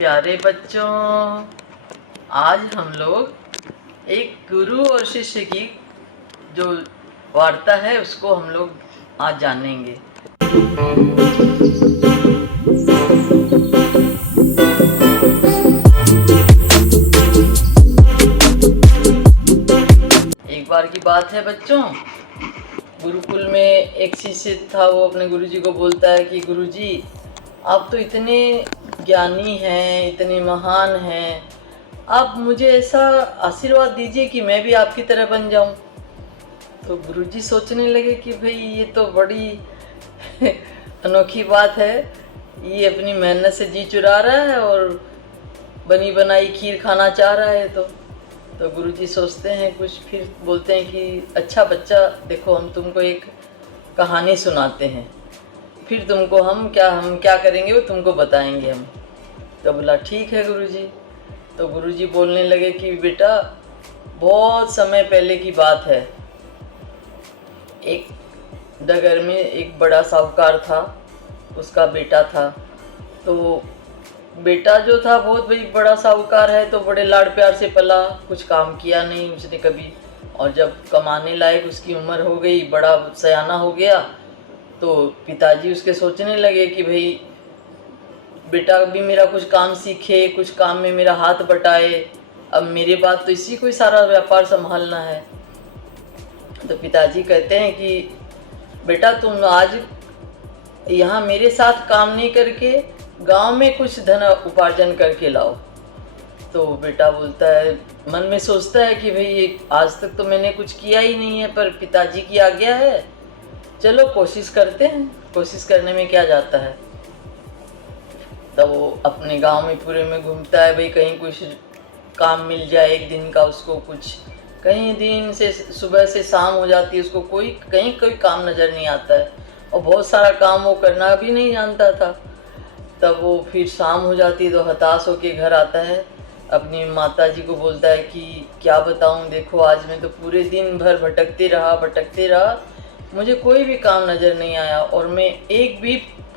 प्यारे बच्चों, आज हम लोग एक गुरु और शिष्य की जो वार्ता है उसको हम लोग आज जानेंगे। एक बार की बात है बच्चों, गुरुकुल में एक शिष्य था। वो अपने गुरुजी को बोलता है कि गुरुजी, आप तो इतने ज्ञानी हैं, इतने महान हैं, आप मुझे ऐसा आशीर्वाद दीजिए कि मैं भी आपकी तरह बन जाऊं। तो गुरुजी सोचने लगे कि भाई ये तो बड़ी अनोखी बात है, ये अपनी मेहनत से जी चुरा रहा है और बनी बनाई खीर खाना चाह रहा है। तो गुरुजी सोचते हैं कुछ, फिर बोलते हैं कि अच्छा बच्चा, देखो हम तुमको एक कहानी सुनाते हैं, फिर तुमको हम क्या करेंगे वो तुमको बताएंगे हम। तो बोला ठीक है गुरुजी। तो गुरुजी बोलने लगे कि बेटा, बहुत समय पहले की बात है, एक नगर में एक बड़ा साहूकार था, उसका बेटा था। तो बेटा जो था बहुत बड़ा साहूकार है, तो बड़े लाड़ प्यार से पला, कुछ काम किया नहीं उसने कभी। और जब कमाने लायक उसकी उम्र हो गई, बड़ा सयाना हो गया, तो पिताजी उसके सोचने लगे कि भाई बेटा भी मेरा कुछ काम सीखे, कुछ काम में मेरा हाथ बटाए। अब मेरे बाद तो इसी को ही सारा व्यापार संभालना है। तो पिताजी कहते हैं कि बेटा तुम आज यहाँ मेरे साथ काम नहीं करके गांव में कुछ धन उपार्जन करके लाओ। तो बेटा बोलता है, मन में सोचता है कि भाई आज तक तो मैंने कुछ किया ही नहीं है, पर पिताजी की आज्ञा है, चलो कोशिश करते हैं, कोशिश करने में क्या जाता है। तब वो अपने गांव में पूरे में घूमता है, भाई कहीं कुछ काम मिल जाए एक दिन का उसको। कुछ कहीं दिन से सुबह से शाम हो जाती है, उसको कहीं कोई काम नज़र नहीं आता है, और बहुत सारा काम वो करना भी नहीं जानता था। तब वो फिर शाम हो जाती है तो हताश होके घर आता है, अपनी माता जी को बोलता है कि क्या बताऊं, देखो आज मैं तो पूरे दिन भर भटकते रहा, मुझे कोई भी काम नज़र नहीं आया और मैं एक भी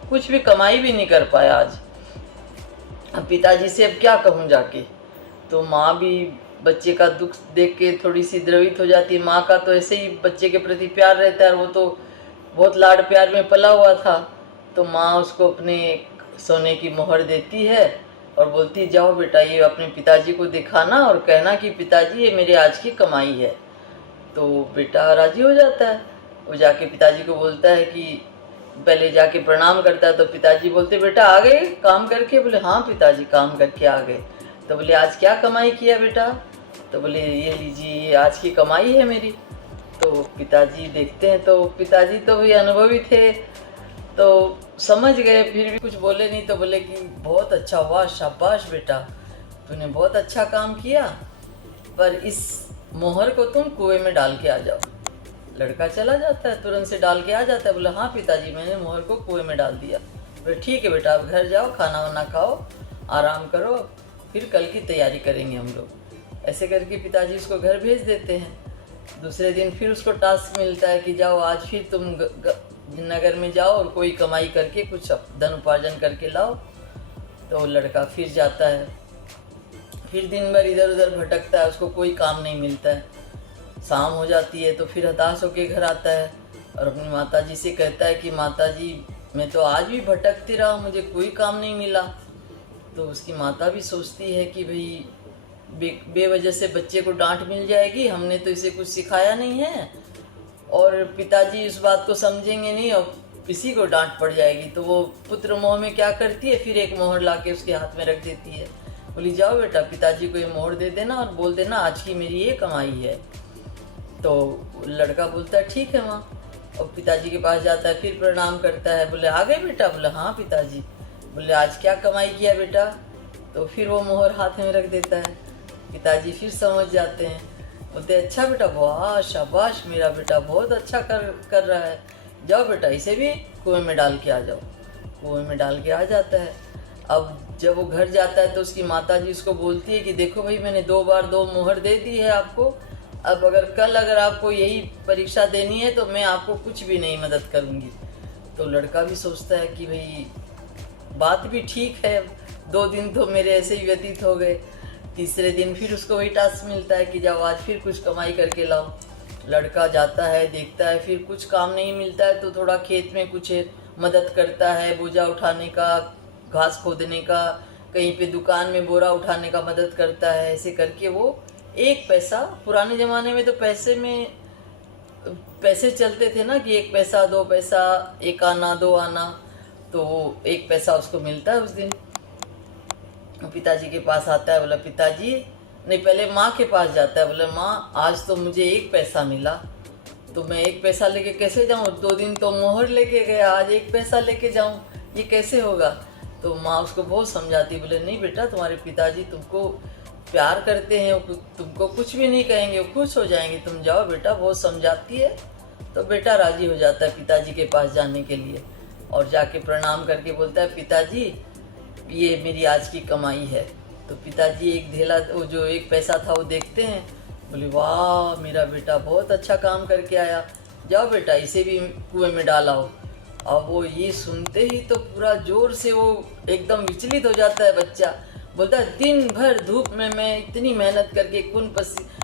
कुछ भी कमाई भी नहीं कर पाया आज। अब पिताजी से अब क्या कहूँ जाके। तो माँ भी बच्चे का दुख देख के थोड़ी सी द्रवित हो जाती है। माँ का तो ऐसे ही बच्चे के प्रति प्यार रहता है, वो तो बहुत लाड़ प्यार में पला हुआ था। तो माँ उसको अपने सोने की मोहर देती है और बोलती, जाओ बेटा ये अपने पिताजी को दिखाना और कहना कि पिताजी ये मेरे आज की कमाई है। तो बेटा राजी हो जाता है। वो जाके पिताजी को बोलता है कि पहले जाके प्रणाम करता है। तो पिताजी बोलते, बेटा आ गए काम करके? बोले हाँ पिताजी काम करके आ गए। तो बोले आज क्या कमाई किया बेटा? तो बोले ये लीजिए, ये आज की कमाई है मेरी। तो पिताजी देखते हैं, तो पिताजी तो भी अनुभवी थे, तो समझ गए, फिर भी कुछ बोले नहीं। तो बोले कि बहुत अच्छा हुआ, शाबाश बेटा, तूने बहुत अच्छा काम किया, पर इस मोहर को तुम कुएं में डाल के आ जाओ। लड़का चला जाता है, तुरंत से डाल के आ जाता है। बोला हाँ पिताजी, मैंने मोहर को कुएं में डाल दिया। बोले ठीक है बेटा, अब घर जाओ, खाना वाना खाओ, आराम करो, फिर कल की तैयारी करेंगे हम लोग। ऐसे करके पिताजी उसको घर भेज देते हैं। दूसरे दिन फिर उसको टास्क मिलता है कि जाओ आज फिर तुम नगर में जाओ और कोई कमाई करके कुछ धन उपार्जन करके लाओ। तो लड़का फिर जाता है, फिर दिन भर इधर उधर भटकता है, उसको कोई काम नहीं मिलता है। शाम हो जाती है तो फिर हताश होकर घर आता है और अपनी माताजी से कहता है कि माताजी मैं तो आज भी भटकती रहा, मुझे कोई काम नहीं मिला। तो उसकी माता भी सोचती है कि भाई बेवजह से बच्चे को डांट मिल जाएगी, हमने तो इसे कुछ सिखाया नहीं है, और पिताजी इस बात को समझेंगे नहीं और किसी को डांट पड़ जाएगी। तो वो पुत्र मोह में क्या करती है, फिर एक मोहर ला के उसके हाथ में रख देती है। बोली जाओ बेटा पिताजी को ये मोहर दे देना और बोल देना आज की मेरी ये कमाई है। तो लड़का बोलता है ठीक है माँ, और पिताजी के पास जाता है, फिर प्रणाम करता है। बोले आ गए बेटा? बोले हाँ पिताजी। बोले आज क्या कमाई किया बेटा? तो फिर वो मोहर हाथ में रख देता है। पिताजी फिर समझ जाते हैं, बोलते अच्छा बेटा, वाह शाबाश, मेरा बेटा बहुत अच्छा कर रहा है, जाओ बेटा इसे भी कुएं में डाल के आ जाओ। कुएं में डाल के आ जाता है। अब जब वो घर जाता है तो उसकी माताजी उसको बोलती है कि देखो भाई, मैंने 2 बार 2 मोहर दे दी है आपको, अब अगर आपको यही परीक्षा देनी है तो मैं आपको कुछ भी नहीं मदद करूँगी। तो लड़का भी सोचता है कि भाई बात भी ठीक है, 2 दिन तो मेरे ऐसे ही व्यतीत हो गए। तीसरे दिन फिर उसको वही टास्क मिलता है कि जाओ आज फिर कुछ कमाई करके लाओ। लड़का जाता है, देखता है, फिर कुछ काम नहीं मिलता है तो थोड़ा खेत में कुछ मदद करता है, बोझा उठाने का, घास खोदने का, कहीं पे दुकान में बोरा उठाने का मदद करता है। ऐसे करके वो 1 पैसा, पुराने ज़माने में तो पैसे चलते थे ना कि 1 पैसा 2 पैसा, 1 आना 2 आना, तो 1 पैसा उसको मिलता है उस दिन। पिताजी के पास आता है, बोला पिताजी, नहीं पहले माँ के पास जाता है, बोला माँ आज तो मुझे 1 पैसा मिला, तो मैं 1 पैसा लेके कैसे जाऊँ? 2 दिन तो मोहर लेके गया, आज 1 पैसा लेके जाऊँ, ये कैसे होगा? तो माँ उसको बहुत समझाती, बोले नहीं बेटा, तुम्हारे पिताजी तुमको प्यार करते हैं, वो तुमको कुछ भी नहीं कहेंगे, वो खुश हो जाएंगे, तुम जाओ बेटा, बहुत समझाती है। तो बेटा राजी हो जाता है पिताजी के पास जाने के लिए और जाके प्रणाम करके बोलता है पिताजी ये मेरी आज की कमाई है। तो पिताजी एक ढेला, वो जो 1 पैसा था वो देखते हैं, बोले वाह मेरा बेटा बहुत अच्छा काम करके आया, जाओ बेटा इसे भी कुएं में डालाओ। अब वो ये सुनते ही तो पूरा जोर से वो एकदम विचलित हो जाता है बच्चा, बोलता है दिन भर धूप में मैं इतनी मेहनत करके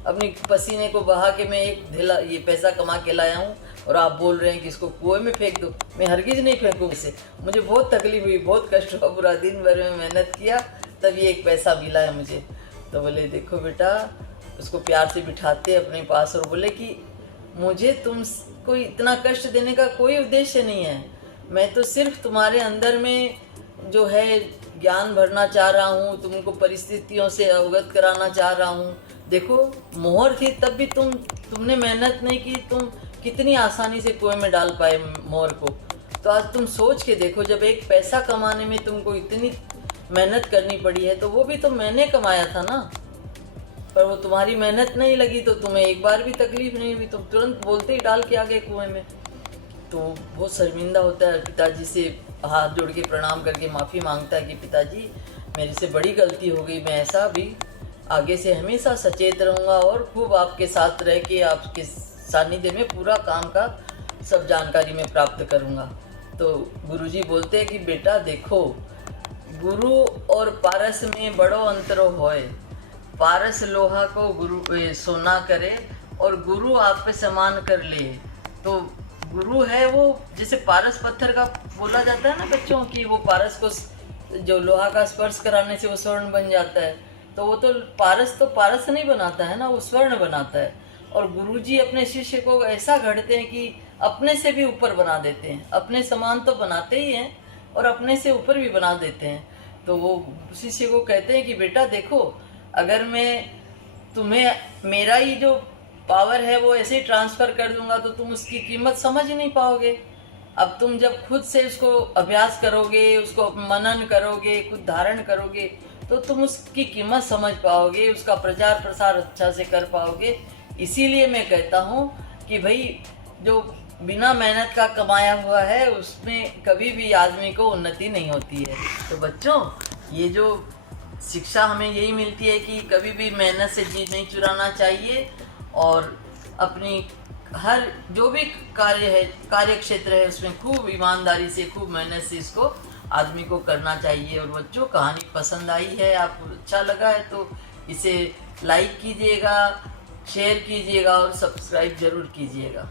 अपनी पसीने को बहा के मैं 1 ढेला ये पैसा कमा के लाया हूँ और आप बोल रहे हैं कि इसको कुएं में फेंक दो। मैं हरगिज़ नहीं फेंकूँ इसे, मुझे बहुत तकलीफ हुई, बहुत कष्ट हुआ, पूरा दिन भर में मेहनत किया तभी 1 पैसा मिला है मुझे। तो बोले देखो बेटा, उसको प्यार से बिठाते अपने पास और बोले कि मुझे तुमको इतना कष्ट देने का कोई उद्देश्य नहीं है, मैं तो सिर्फ तुम्हारे अंदर में जो है ज्ञान भरना चाह रहा हूँ, तुमको परिस्थितियों से अवगत कराना चाह रहा हूँ। देखो मोहर थी तब भी तुमने मेहनत नहीं की, तुम कितनी आसानी से कुएं में डाल पाए मोहर को। तो आज तुम सोच के देखो, जब 1 पैसा कमाने में तुमको इतनी मेहनत करनी पड़ी है तो वो भी तो मैंने कमाया था ना, पर वो तुम्हारी मेहनत नहीं लगी तो तुम्हें एक बार भी तकलीफ नहीं हुई, तुम तुरंत बोलते ही डाल के आ गए कुएं में। तो बहुत शर्मिंदा होता है, पिताजी से हाथ जोड़ के प्रणाम करके माफ़ी मांगता है कि पिताजी मेरे से बड़ी गलती हो गई, मैं ऐसा भी आगे से हमेशा सचेत रहूँगा और खूब आपके साथ रह के आपके सानिध्य में पूरा काम का सब जानकारी मैं प्राप्त करूँगा। तो गुरुजी बोलते हैं कि बेटा देखो, गुरु और पारस में बड़ो अंतरो होए, पारस लोहा को गुरु सोना करे और गुरु आप पे समान कर ले। तो गुरु है वो, जैसे पारस पत्थर का बोला जाता है ना बच्चों की, वो पारस को जो लोहा का स्पर्श कराने से वो स्वर्ण बन जाता है, तो वो तो पारस नहीं बनाता है ना, वो स्वर्ण बनाता है। और गुरुजी अपने शिष्य को ऐसा गढ़ते हैं कि अपने से भी ऊपर बना देते हैं, अपने समान तो बनाते ही हैं और अपने से ऊपर भी बना देते हैं। तो वो शिष्य को कहते हैं कि बेटा देखो, अगर मैं तुम्हें मेरा ही जो पावर है वो ऐसे ही ट्रांसफ़र कर दूंगा तो तुम उसकी कीमत समझ ही नहीं पाओगे। अब तुम जब खुद से उसको अभ्यास करोगे, उसको मनन करोगे, खुद धारण करोगे, तो तुम उसकी कीमत समझ पाओगे, उसका प्रचार प्रसार अच्छा से कर पाओगे। इसीलिए मैं कहता हूँ कि भाई जो बिना मेहनत का कमाया हुआ है उसमें कभी भी आदमी को उन्नति नहीं होती है। तो बच्चों, ये जो शिक्षा हमें यही मिलती है कि कभी भी मेहनत से चीज़ नहीं चुराना चाहिए और अपनी हर जो भी कार्य क्षेत्र है उसमें खूब ईमानदारी से, खूब मेहनत से इसको आदमी को करना चाहिए। और बच्चों, कहानी पसंद आई है, आपको अच्छा लगा है तो इसे लाइक कीजिएगा, शेयर कीजिएगा और सब्सक्राइब ज़रूर कीजिएगा।